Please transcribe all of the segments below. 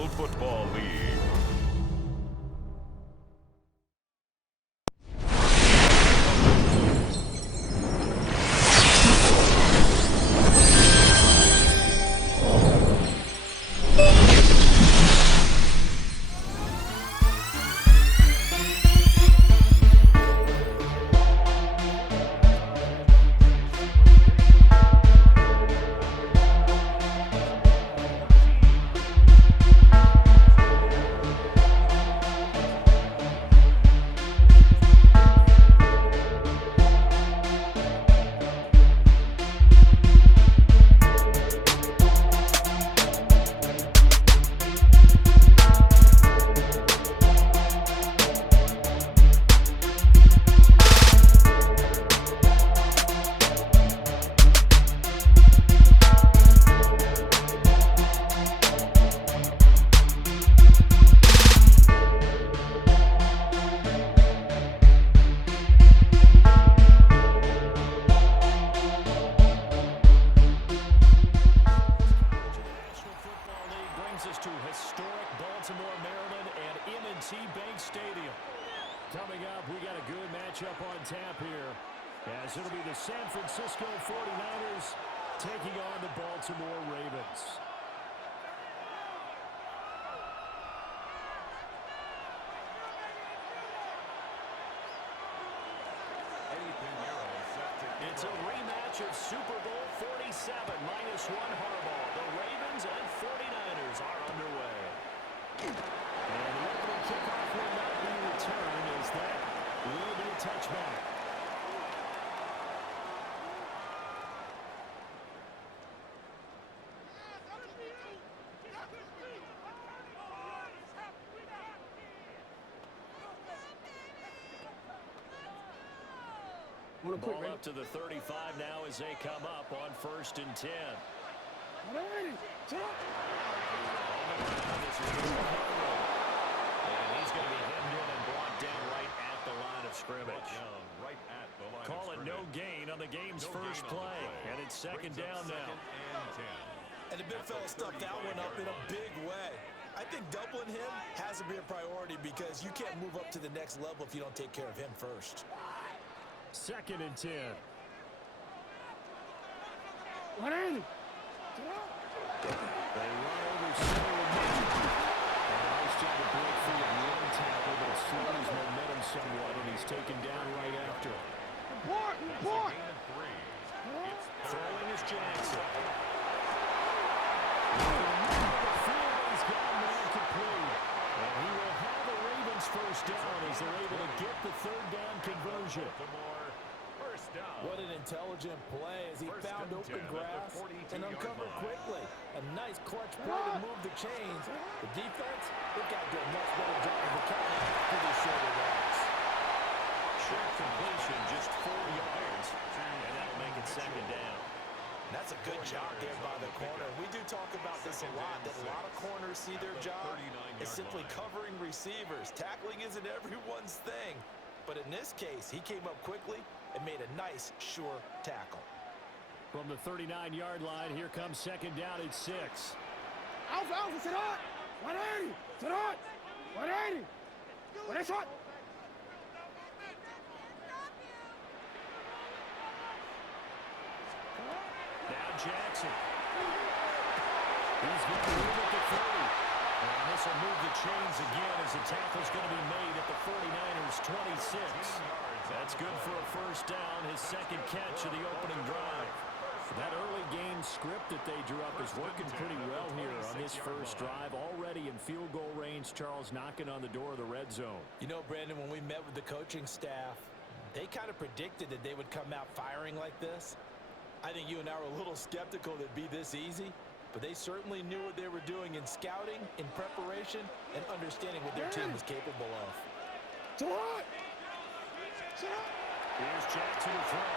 National Football League. Historic Baltimore, Maryland, and M&T Bank Stadium. Coming up, we got a good matchup on tap here, as it'll be the San Francisco 49ers taking on the Baltimore Ravens. It's a rematch of Super Bowl 47, -1 Harbaugh. The Ravens and 49ers are underway. And the opening kickoff will not be returned, as that will be a touchback. Ball up to the 35 now as they come up on 1st and 10. And he's going to be hemmed in and brought down right at the line of scrimmage. Call it no gain on the game's first play. And it's 2nd down now. And the big fella stuffed that one up in a big way. I think doubling him has to be a priority because you can't move up to the next level if you don't take care of him first. 2nd and 10. What are you? They run over center and nice job to break free of one tackle, but it slowed his momentum somewhat, and he's taken down right after. Throwing is Jackson. He's gone man complete. And he will have a Ravens first down as they're able to get the 3rd down conversion. What an intelligent play as he found open grass and uncovered quickly. A nice clutch play to move the chains. The defense, they've got to do a much better job of accounting for these shorter routes. Short completion, just 4 yards, and that'll make it 2nd down. That's a good job there by the corner. We do talk about this a lot, that a lot of corners see their job as simply covering receivers. Tackling isn't everyone's thing. But in this case, he came up quickly and made a nice, sure tackle. From the 39-yard line, here comes 2nd down at 6. Alpha, sit on! 180! Sit on! 180! What is shot? Now Jackson. He's going to move at the 30. And this will move the chains again as the tackle's going to be made at the 49ers 26. That's good for a first down, his 2nd catch of the opening drive. That early game script that they drew up is working pretty well here on this first drive. Already in field goal range, Charles, knocking on the door of the red zone. You know, Brandon, when we met with the coaching staff, they kind of predicted that they would come out firing like this. I think you and I were a little skeptical that it'd be this easy, but they certainly knew what they were doing in scouting, in preparation, and understanding what their team was capable of. Here's Jackson to throw.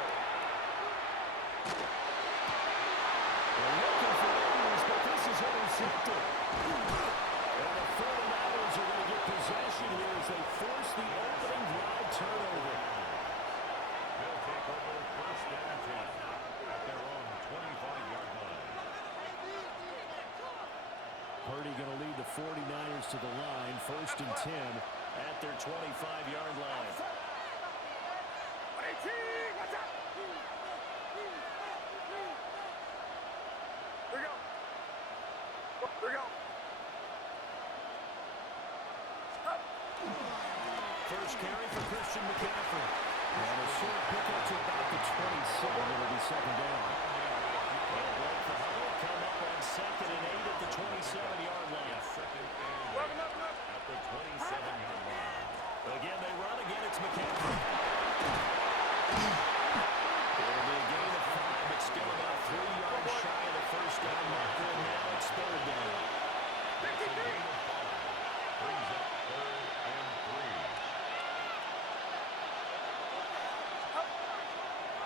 They're looking for Ravens, but this is intercepted. And the 49ers are going to get possession here as they force the opening drive turnover. They'll take over 1st and 10 at their own 25-yard line. Purdy going to lead the 49 1st and 10 at their 25-yard line. 118, watch out. Here we go. Here we go. First carry for Christian McCaffrey. And a short pickup to about the 27. It'll be second down. Come up on 2nd and 8 at the 27-yard line. At the 27-yard line. Again, they run. Again, it's McCaffrey. It'll be a gain of 5, but still about 3 yards shy of the first down marker. And now it's third down. Brings up 3rd and 3.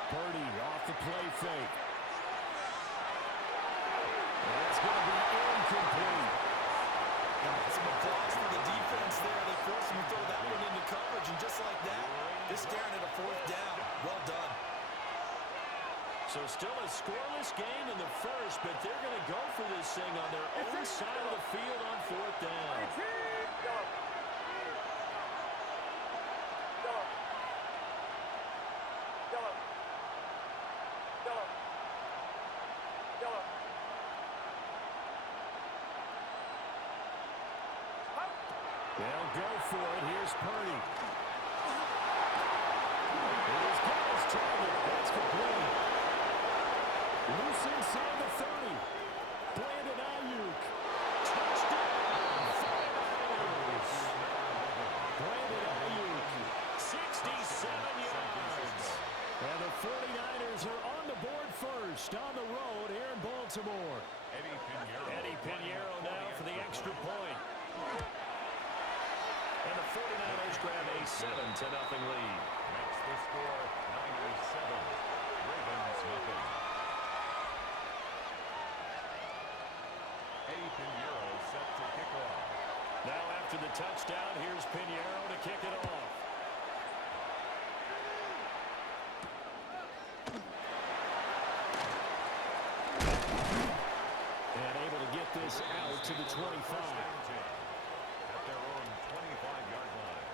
Purdy off the play fake. That's going to be incomplete. Some applause for the defense there. They forced him to throw that one into coverage, and just like that, they're staring at a 4th down. Well done. So still a scoreless game in the first, but they're going to go for this thing on their own side of the field on 4th down. They'll go for it. Here's Purdy. He's got his target. That's complete. Loose inside the 30. Brandon Ayuk. Touchdown. Brandon Ayuk. 67 yards. And the 49ers are on the board first on the road here in Baltimore. Eddie Pinheiro now for the extra point. And the 49ers grab a 7-0 lead. Makes the score 97. Ravens nothing. Eddie Pinheiro set to kick off. Now after the touchdown, here's Pinheiro to kick it off. And able to get this out to the 25. At their own 25-yard line.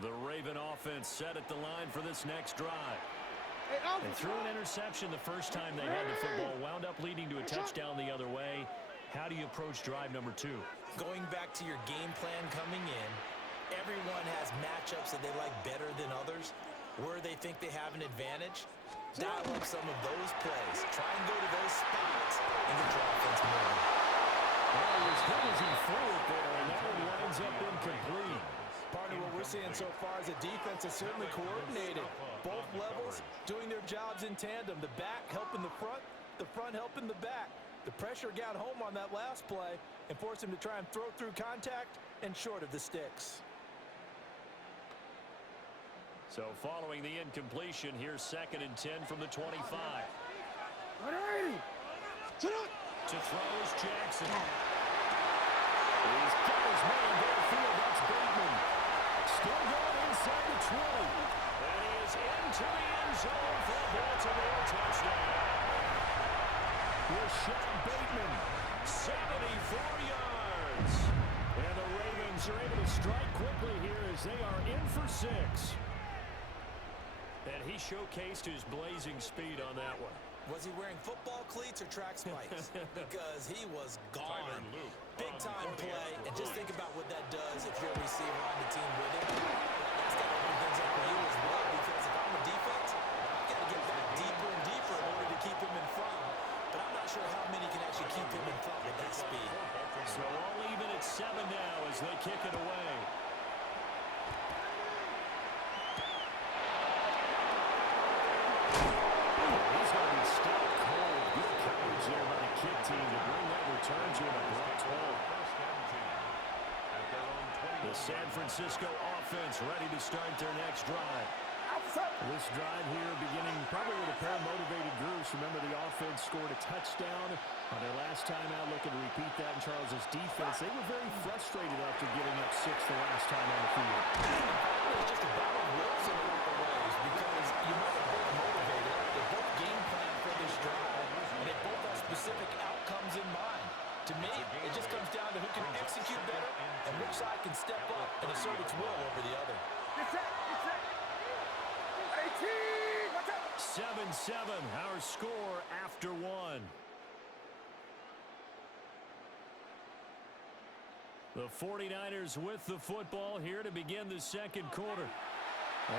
The Raven offense set at the line for this next drive. They threw an interception the first time they had the football, wound up leading to a touchdown the other way. How do you approach drive number 2? Going back to your game plan coming in, everyone has matchups that they like better than others, where they think they have an advantage. Dial up some of those plays. Try and go to those spots and get your offense moving. Well, as good as he threw it there, and that one winds up incomplete. Partner, what we're seeing so far is the defense is certainly coordinated. Both levels doing their jobs in tandem. The back helping the front helping the back. The pressure got home on that last play and forced him to try and throw through contact and short of the sticks. So following the incompletion, here's 2nd and 10 from the 25. 180. To throw is Jackson. He's got his man downfield. That's Bateman. Still going inside the 20. And he is into the end zone for a Baltimore touchdown. Rashad Bateman, 74 yards. And the Ravens are able to strike quickly here as they are in for 6. And he showcased his blazing speed on that one. Was he wearing football cleats or track spikes? Because he was gone. Big-time play, and just think about what that does if you're a receiver on the team with him. That's got to open things up for you as well, because if I'm a defense, I've got to get back deeper and deeper in order to keep him in front. But I'm not sure how many can actually keep him in front with that speed. So all even at 7 now as they kick it away. He's going to be stopped cold. Good coverage there by the kick team to bring that return to an abrupt halt. The San Francisco offense ready to start their next drive. This drive here beginning probably with a pair of motivated groups. Remember, the offense scored a touchdown on their last time out. Looking to repeat that in Charles's defense. They were very frustrated after giving up 6 the last time on the field. It was just a battle of wills in a lot of ways because you know they're both motivated. They both game plan for this drive, and they both have specific outcomes in mind. To me, it just comes down to who can execute better and which side can step up and assert its will over the other. 7-7, our score after 1. The 49ers with the football here to begin the second quarter,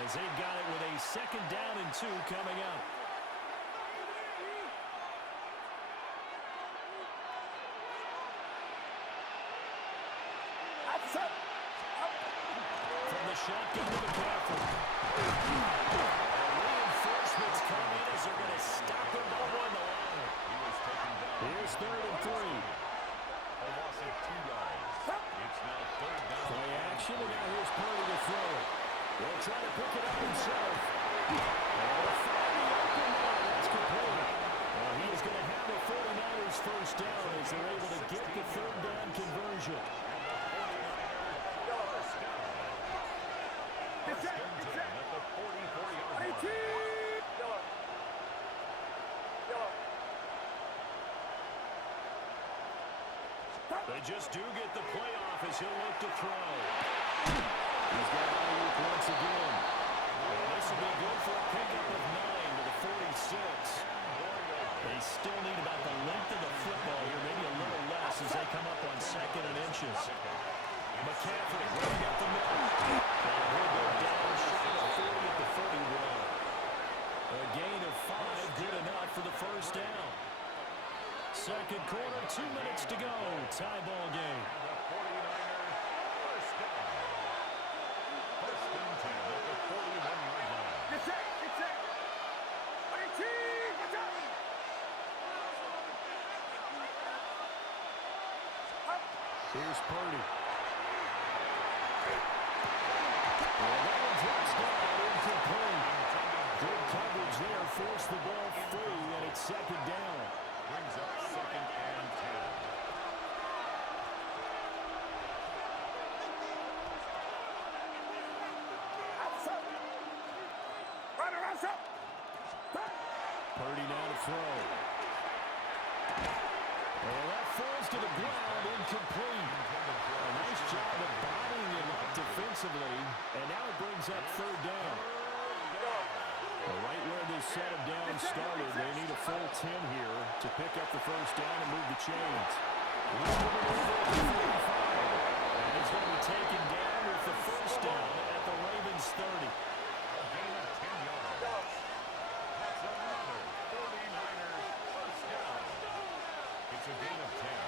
as they've got it with a 2nd down and 2 coming up. From the shotgun to McCaffrey. Reinforcements come in as they're going to stop him behind the line. Here's 3rd and 3. A loss of 2 yards. It's now 3rd down. Play action, and now here's Purdy to throw it. They'll try to pick it up himself. They'll find the open man. That's complete. He is going to have a 49ers first down as they're able to get the 3rd down conversion. They just do get the playoff as he'll look to throw. He's got Ayuk once again. And this will be good for a pickup of 9 to the 46. They still need about the length of the football here, maybe a little less as they come up on 2nd and inches. McCaffrey running up the middle. And he'll go down short of 40 at the 41. A gain of 5, good enough for the first down. Second quarter, 2 minutes to go. Tie ball game. The 49ers first down. 1st and 10 at the 41-yard line. Here's Purdy. Well, that one drops down, incomplete. Good coverage there, forced the ball free, and it's 2nd down. Brings up 2nd and 10. Purdy now to throw. Well, that falls to the ground, incomplete. A nice job of bodying him up defensively, and now it brings up 3rd down. Right where this set of downs started, they need a full 10 here to pick up the first down and move the chains. And he's going to be taken down with the first down at the Ravens 30. A gain of 10 yards. That's another 49ers first down. It's a gain of 10.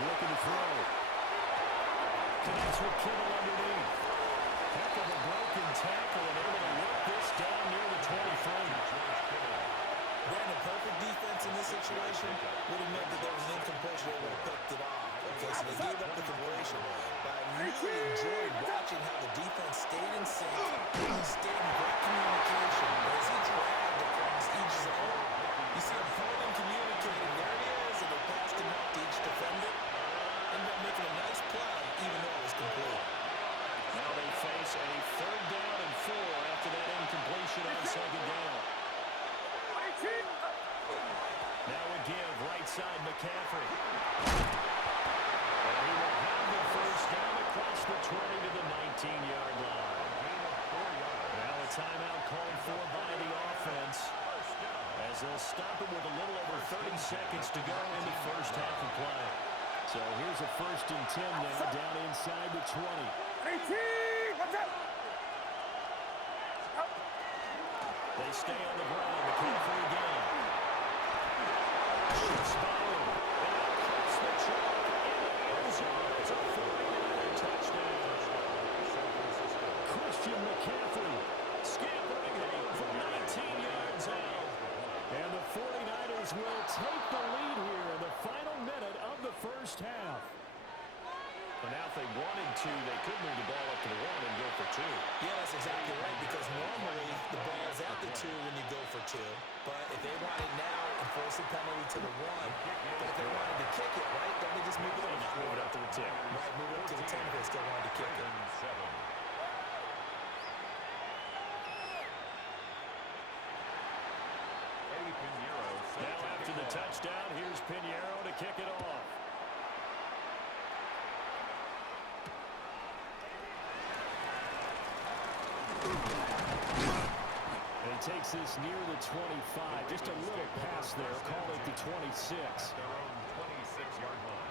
Looking to throw. Connects with Kittle underneath. Heck of a broken tackle and able to work this down near the 23. Brandon, perfect defense in this situation would have meant that there was an incompletion. They would have picked it off. Okay, so they gave up the completion. But I really enjoyed watching how the defense stayed in sync, stayed in great communication as he dragged across each zone. You see him calling and communicating. There he is, and they passed him up to each defender. Ended up making a nice play, even though it was complete. Now they face a 3rd down and 4 after that incompletion on 2nd down. Now a give, right side McCaffrey. And he will have the first down across the 20 to the 19-yard line. Now a timeout called for by the offense, as they'll stop it with a little over 30 seconds to go in the first half of play. So here's a 1st and 10 now, down inside the 20. They stay on the ground. McCaffrey again. Shoots by him. And across the track. It's a 49er touchdown. Christian McCaffrey scampering from 19 yards Ravens will take the lead here in the final minute of the first half. But now if they wanted to, they could move the ball up to the 1 and go for 2. Yeah, that's exactly right, because normally the ball is at the 2 when you go for 2. But if they want it now, enforce the penalty to the 1. But if they wanted to kick it, right, don't they just move it up? Move it up to the 10. Right, move it up to the 10 if they still wanted to kick it. 7. Now after the touchdown, here's Pinheiro to kick it off. And he takes this near the 25. Just a little pass there. Call it the 26. Their own 26-yard line.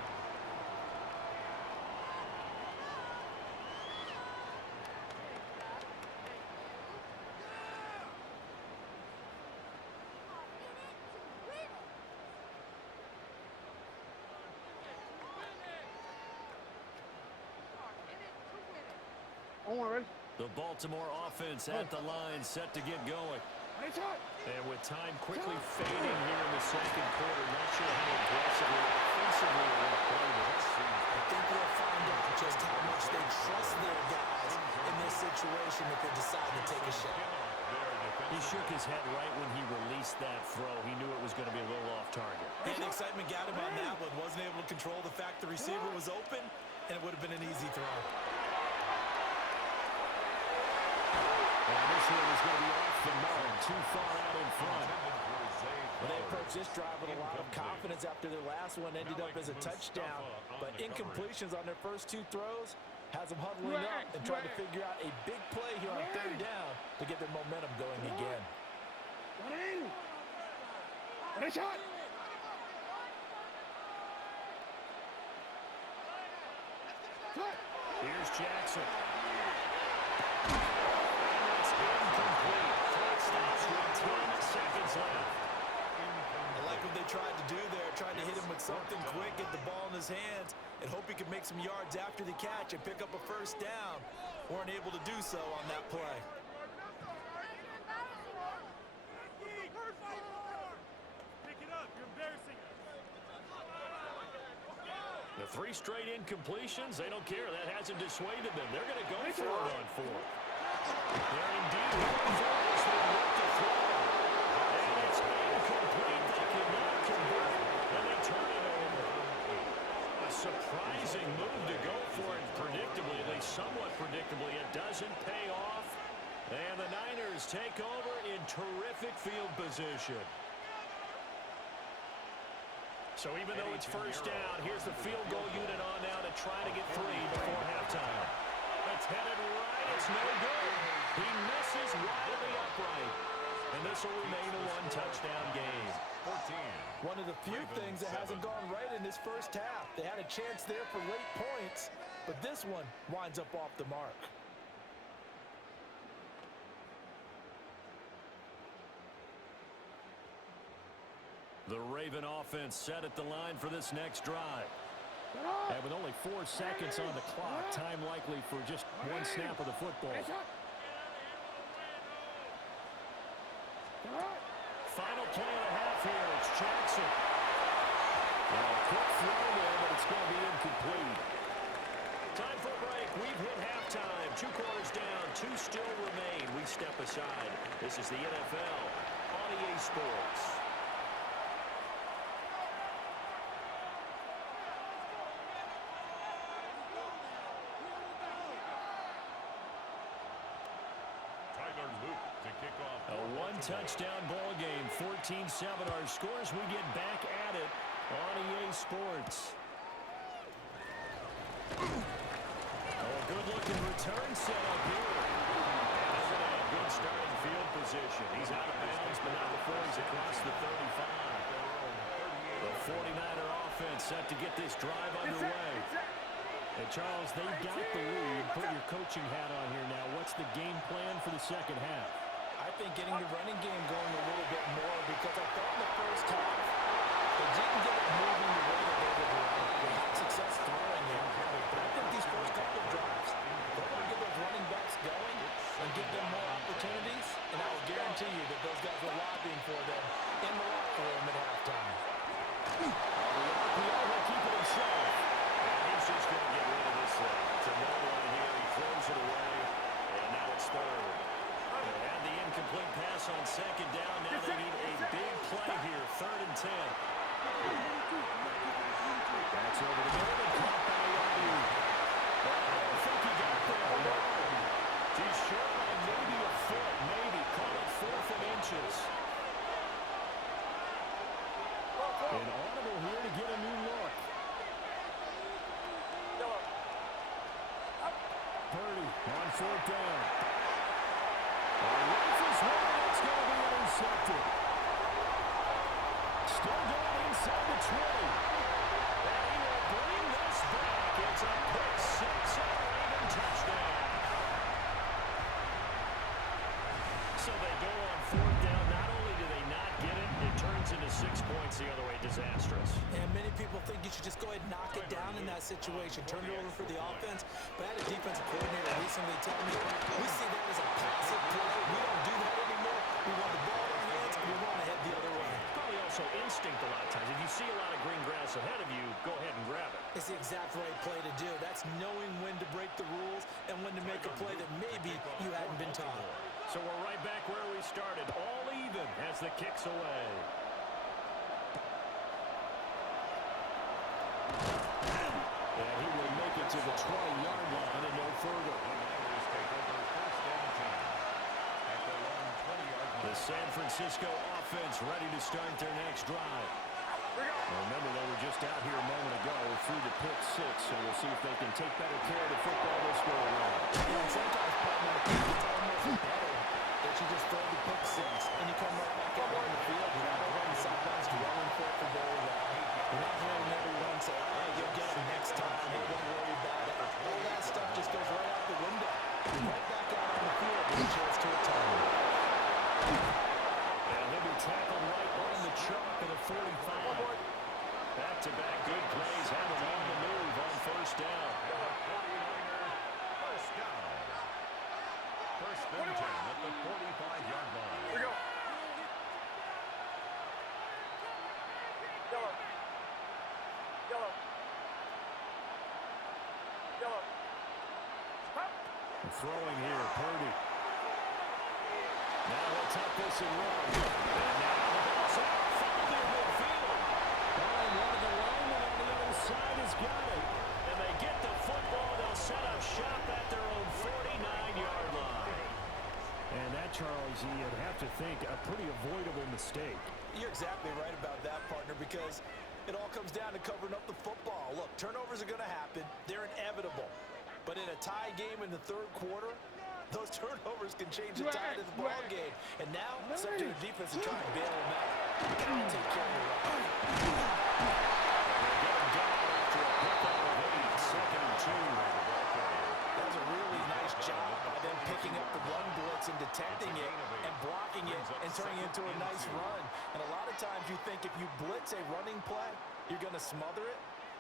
The Baltimore offense at the line, set to get going. And with time quickly fading here in the second quarter, not sure how aggressively, offensively they will play this. I think we'll find out just how much they trust their guys in this situation if they decide to take a shot. He shook his head right when he released that throw. He knew it was going to be a little off target. And the excitement got him on that one. Wasn't able to control the fact the receiver was open, and it would have been an easy throw. And this one is going to be off the mark, too far out in front. Well, they approached this drive with a lot of confidence after their last one ended up as a touchdown. But incompletions on their first 2 throws has them huddling up and trying to figure out a big play here on 3rd down to get their momentum going again. Here's Jackson. Incomplete. Clock stops with 10 seconds left. I like what they tried to do there, tried to hit him with something quick, get the ball in his hands, and hope he could make some yards after the catch and pick up a first down. Weren't able to do so on that play. The 3 straight incompletions, they don't care. That hasn't dissuaded them. They're going to go for it on 4. They're indeed going for it as they look to throw. And it's incomplete. They cannot convert. And they turn it over. A surprising move to go for it predictably, at least somewhat predictably. It doesn't pay off. And the Niners take over in terrific field position. So even though it's first down, here's the field goal unit on now to try to get 3 before halftime. It's headed right. It's no good. He misses wildly upright. And this will remain a 1-touchdown game. 14. One of the few things that hasn't gone right in this first half. They had a chance there for late points, but this one winds up off the mark. The Raven offense set at the line for this next drive. And with only 4 seconds on the clock, time likely for just 1 snap of the football. Final play and a half here. It's Jackson. Quick throw there, but it's going to be incomplete. Time for a break. We've hit halftime. 2 quarters down. 2 still remain. We step aside. This is the NFL on EA Sports. A 1-touchdown ball game, 14-7 our scores. We get back at it on EA Sports. Good-looking return set up here. And a good starting field position. He's out of bounds, but not before he's across the 35. The 49er offense set to get this drive underway. And Charles, they've got the lead. Put your coaching hat on here now. What's the game plan for the second half? I think getting the running game going a little bit more, because I thought in the first half they didn't get it moving the way that they would like. They had success throwing it, but I think these first couple of drives, they're going to get those running backs going and give them more opportunities, and I will guarantee you that those guys are lobbying for them in the locker for him at halftime. The RPO will keep it himself. And he's just going to get rid of this thing. It's a no-one here. He throws it away. And now it's third. They had the incomplete pass on second down. Now they need a big play here. 3rd and 10. That's over the middle and caught by Yadu. I don't think he got there. No. He's short by maybe a foot. Maybe. Call it 4th and inches. An audible here to get a new look. Purdy on 4th down. Rifles one. It's going to be intercepted. Still going inside the 20. And he will bring this back. It's a pick 6 and a Raven touchdown. So they go on 4th down. Not only do they not get it, it turns into 6 points the other way. Disastrous. And many people think you should just go ahead and knock it down in that situation. Turn it over for the offense. But I had a defensive coordinator recently tell me, we see that as a passive play. We don't do that anymore. We want the ball in our hands, and we want to head the other way. Probably also instinct a lot of times. If you see a lot of green grass ahead of you, go ahead and grab it. It's the exact right play to do. That's knowing when to break the rules and when to make a play that maybe you hadn't been taught. So we're right back where we started. All even as the kick's away. And he will make it to the 20-yard line and no further. The San Francisco offense ready to start their next drive. Remember, they were just out here a moment ago through the pick 6, so we'll see if they can take better care of the football this go around. Sometimes, partner, it's almost better that you just throw the pick 6 and you come right back out on the field. You're not over on the sidelines dwelling for very well. You're not hearing everyone say, hey, you'll get it next time. Don't worry about it. All that stuff just goes right out the window. You're right back out on the field with a chance to return. And he'll be tackled right on the chalk of the 45. Back-to-back good plays. Have him on the move on 1st down. First down. 1st and 10 at the 45-yard line. Here we go. Yellow. Yellow. Yellow. Throwing here, Purdy. Now he'll tuck this and run. And now the ball's out. Found near midfield. And one of the linemen on the other side has got it. And they get the football. They'll set up shop at their own 49-yard line. And that, Charles, you'd have to think a pretty avoidable mistake. You're exactly right about that, partner, because it all comes down to covering up the football. Look, turnovers are going to happen. They're inevitable. But in a tie game in the 3rd quarter, those turnovers can change the tide of the ball game. And now, it's up to the defense to try and bail them out. You got to take care of the run. They'll get him down after a pickup of 8, 2nd and 2. That was a really nice job by them picking up the run blitz and detecting it and blocking it and turning it into a nice run. And a lot of times you think if you blitz a running play, you're going to smother it.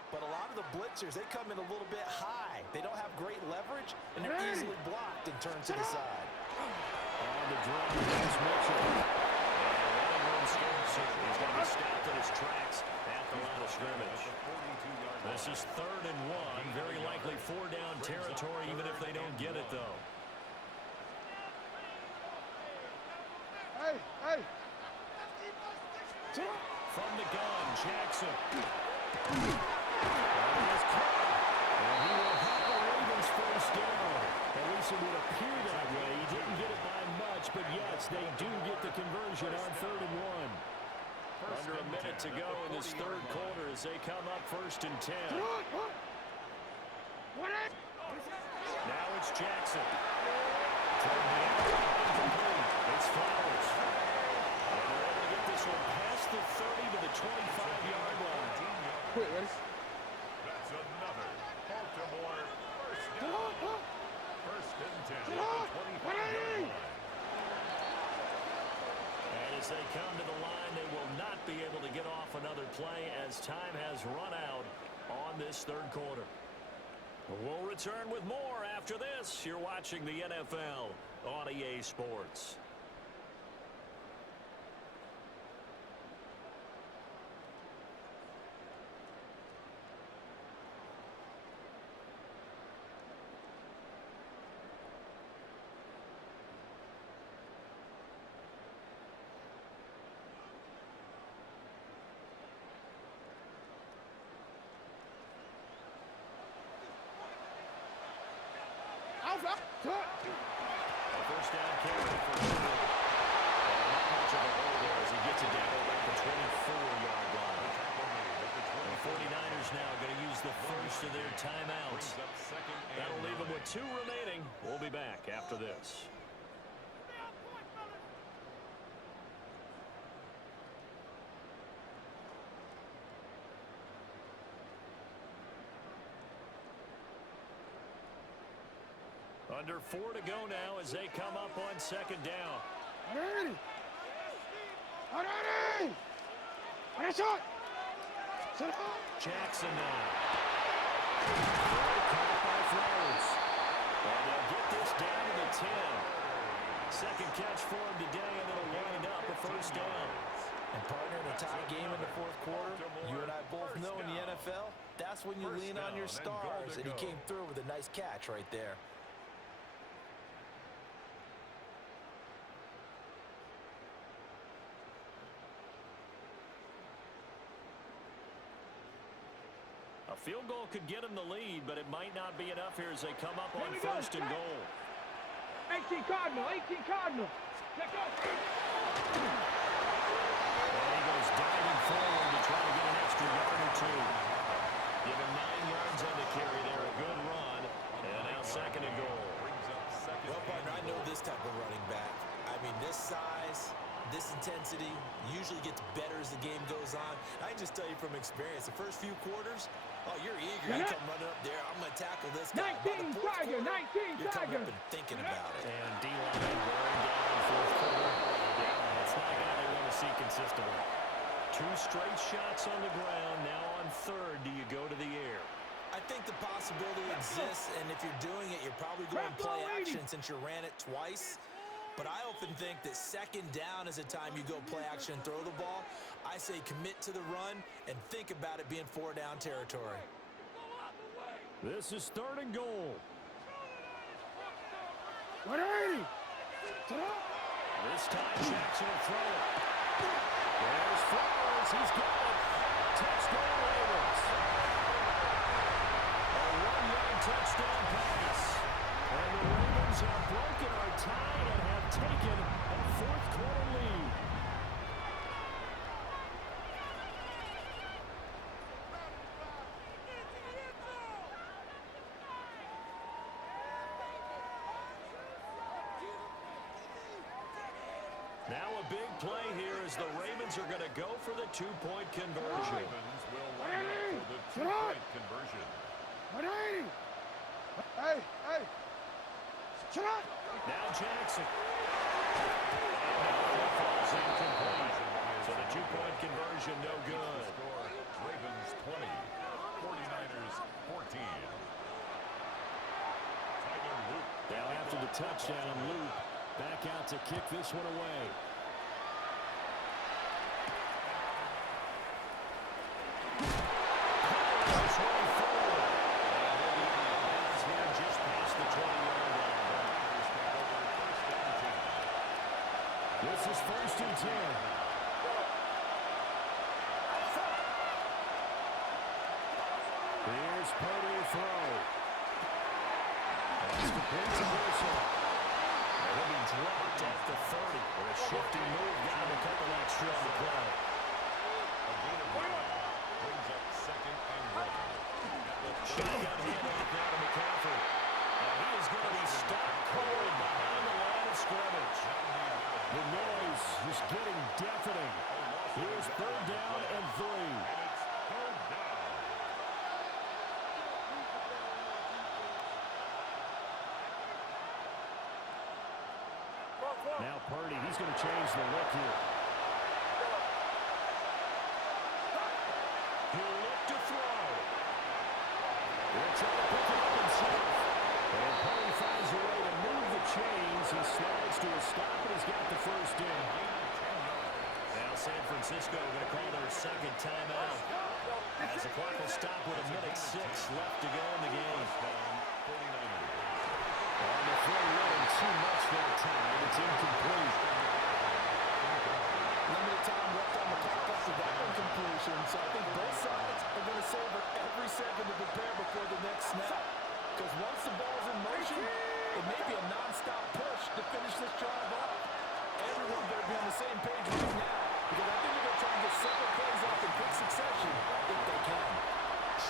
But a lot of the blitzers, they come in a little bit high. They don't have great leverage, and they're easily blocked and turned to the side. On the drive, there's Mitchell. And running room scarce here. He's going to be stopped in his tracks at the line of scrimmage. This is 3rd and 1. Very likely 4-down territory, even if they don't get it, though. Hey, hey. From the gun, Jackson. And he is caught. And he will have the Ravens 1st down. At least it would appear that way. He didn't get it by much, but yes, they do get the conversion on 3rd and 1. Under a minute to go in this 3rd quarter as they come up 1st and 10. Now it's Jackson. From the outside, incomplete. It's Flowers. And they're able to get this one past the 30 to the 25-yard line. Quick, ready? That's another Baltimore 1st down. 1st and 10 at the 25-yard line. And as they come to the line, they will not be able to get off another play as time has run out on this 3rd quarter. We'll return with more after this. You're watching the NFL on EA Sports. Shot. A first down carry for Julio. Not much of a hole there as he gets it down around the 24-yard line. The 49ers now going to use the first of their timeouts. That'll leave them with 2 remaining. We'll be back after this. Under 4 to go now as they come up on second down. Ready. Ready. Ready, shot. Shot. Jackson now. Great call by Flowers. And they'll get this down to the 10. Second catch for him today, and it'll wind up a first down. And partner, in a tie game in the fourth quarter, you and I both know in the NFL, that's when you lean on your stars, and he came through with a nice catch right there. A field goal could get them the lead, but it might not be enough here as they come up on first and goal. 18 Cardinal, 18 Cardinal. Check out. And he goes diving forward to try to get an extra yard or 2. Give him 9 yards on the carry there. A good run. And now second and goal. Well, partner, I know this type of running back. I mean, this size, this intensity usually gets better as the game goes on. I can just tell you from experience, the first few quarters, oh, you're eager. You come running up there. I'm going to tackle this guy. 19 Tiger, 19 You're coming Tiger. up and thinking about it. And D-line wearing down fourth quarter. Yeah, that's not a guy they want to see consistently. 2 straight shots on the ground. Now on third, do you go to the air? I think the possibility exists, and if you're doing it, you're probably going play action since you ran it twice. But I often think that second down is a time you go play action and throw the ball. I say commit to the run and think about it being 4-down territory. This is third and goal. 180. This time Jackson will throw it. There's Flowers. He's got it. Touchdown Ravens. A 1-yard touchdown pass. And the Ravens have broken our tie and have taken a fourth quarter lead. Now a big play here as the Ravens are going to go for the 2-point conversion. Ravens will line up for the 2-point conversion. 180. Hey, hey. Shut up. Now Jackson. And falls incomplete. So the 2-point conversion no good. Ravens 20, 49ers 14. Now after the touchdown, Luke back out to kick this one away. This is first and 10. Here's Purdy to throw. That's complete to Wilson. He'll be dropped at the 30. With a shifty move, got him a couple extra on the play. A gain of 1 brings up second and 1. Shotgun handoff now to McCaffrey. And he is going to be stopped cold behind the line of scrimmage. The noise is getting deafening. Here's third down and 3. Now Purdy, he's going to change the look here. He'll look to throw. He'll try to pick it up himself. And Purdy finds a way to move the chains. He slides to a stop, and he's got the first in. Now San Francisco going to call their second timeout. As the clock will stop with 1:06 left to go in the game. On the throw, running too much that time. It's incomplete. Limited time left on the clock after that incompletion, so I think both sides are going to savor every second to prepare before the next snap. Because once the ball's in motion, it may be a same page right now because I think they're going to try and get several plays off in quick succession if they can.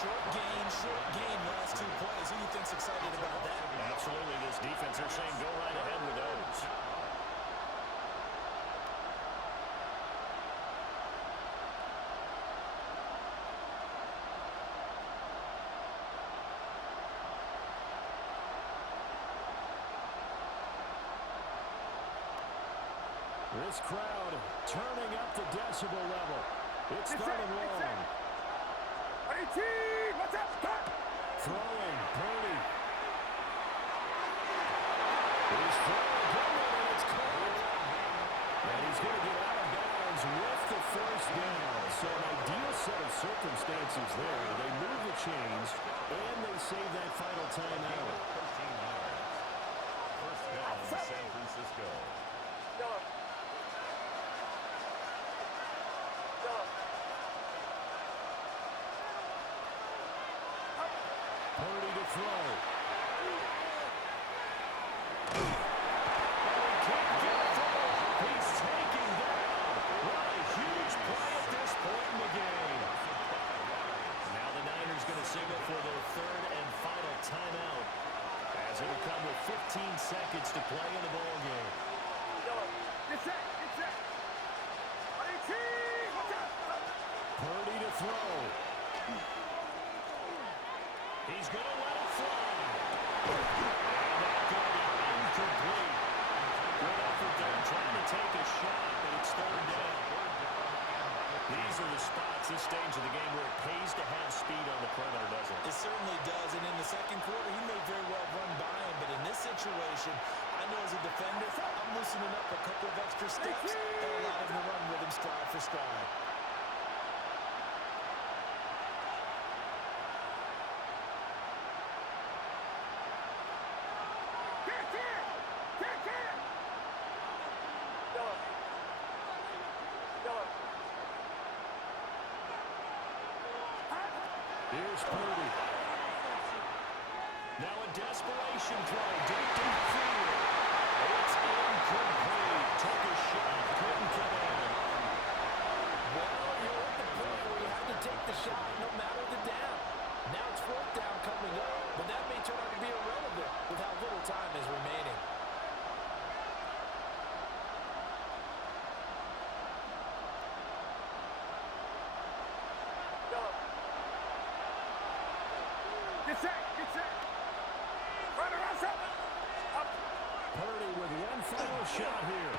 Short gain, last 2 plays. Who do you think's excited about that? Absolutely. This defense, they're saying go right ahead with those. This crowd turning up the decibel level. It's starting long. 18, what's up? Cut! Throwing, Purdy. He's throwing good one, and it's caught. And he's going to get out of bounds with the first down. So an ideal set of circumstances there. They move the chains, and they save that final timeout. 13 yards. First down, San Francisco. Purdy to throw. He's taking down. What a huge play at this point in the game. Now the Niners going to signal for their third and final timeout, as it'll come with 15 seconds to play in the ball game. Get set. 18, what's up? Purdy to throw. He's going to let it fly. And that could be incomplete. Good effort there, trying to take a shot, but it's third down. These are the spots, this stage of the game, where it pays to have speed on the perimeter, doesn't it? It certainly does, and in the second quarter, he may very well run by him, but in this situation, I know as a defender, I'm loosening up a couple of extra steps and allowing him to run with him stride for stride. Here's Purdy. Now a desperation throw. Deep field. It's incomplete. Took a shot. Couldn't come in. Well, you're at the point where you have to take the shot no matter the down. Now it's fourth down coming up, but that may turn out to be irrelevant with how little time is remaining. Get set. Run around, up. Purdy with one final shot here.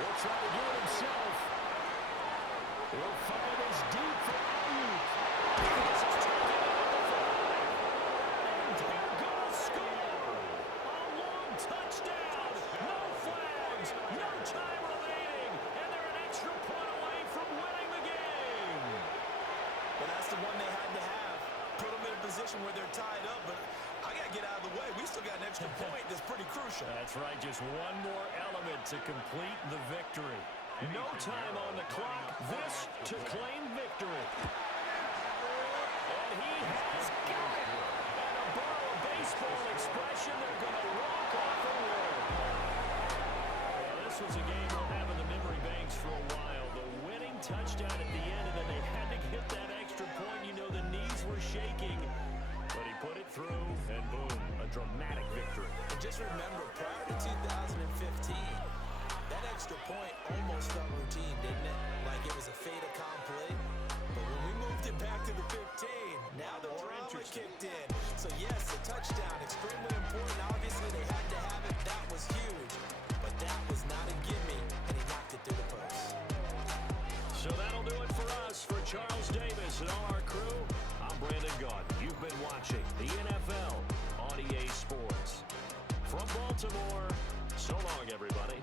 He'll try to do it himself. He'll find his deep for Ayuk. This is taken out of the and they're going to score. A long touchdown. No flags. No time remaining. And they're an extra point away from winning the game. Well, that's the one they had to have. Put them in a position where they're tied up, but I got to get out of the way. We still got an extra point that's pretty crucial. That's right. Just one more element to complete the victory. No time on the clock. This to claim victory. And he has got it. And to borrow a baseball expression, they're going to walk off and win. Well, this was a game we'll have in the memory banks for a while. The winning touchdown at the end, and then they had to get that extra point. You know, the knees were shaking. But he put it through, and boom, a dramatic victory. And just remember, prior to 2015, that extra point almost felt routine, didn't it? Like it was a fait accompli. But when we moved it back to the 15, now the drama kicked in. So yes, a touchdown, extremely important. Obviously, they had to have it. That was huge. But that was not a gimme, and he knocked it through the post. So that'll do it for us. For Charles Davis and all our crew, I'm Brandon Gaudin. You've been watching the NFL on EA Sports. From Baltimore, so long, everybody.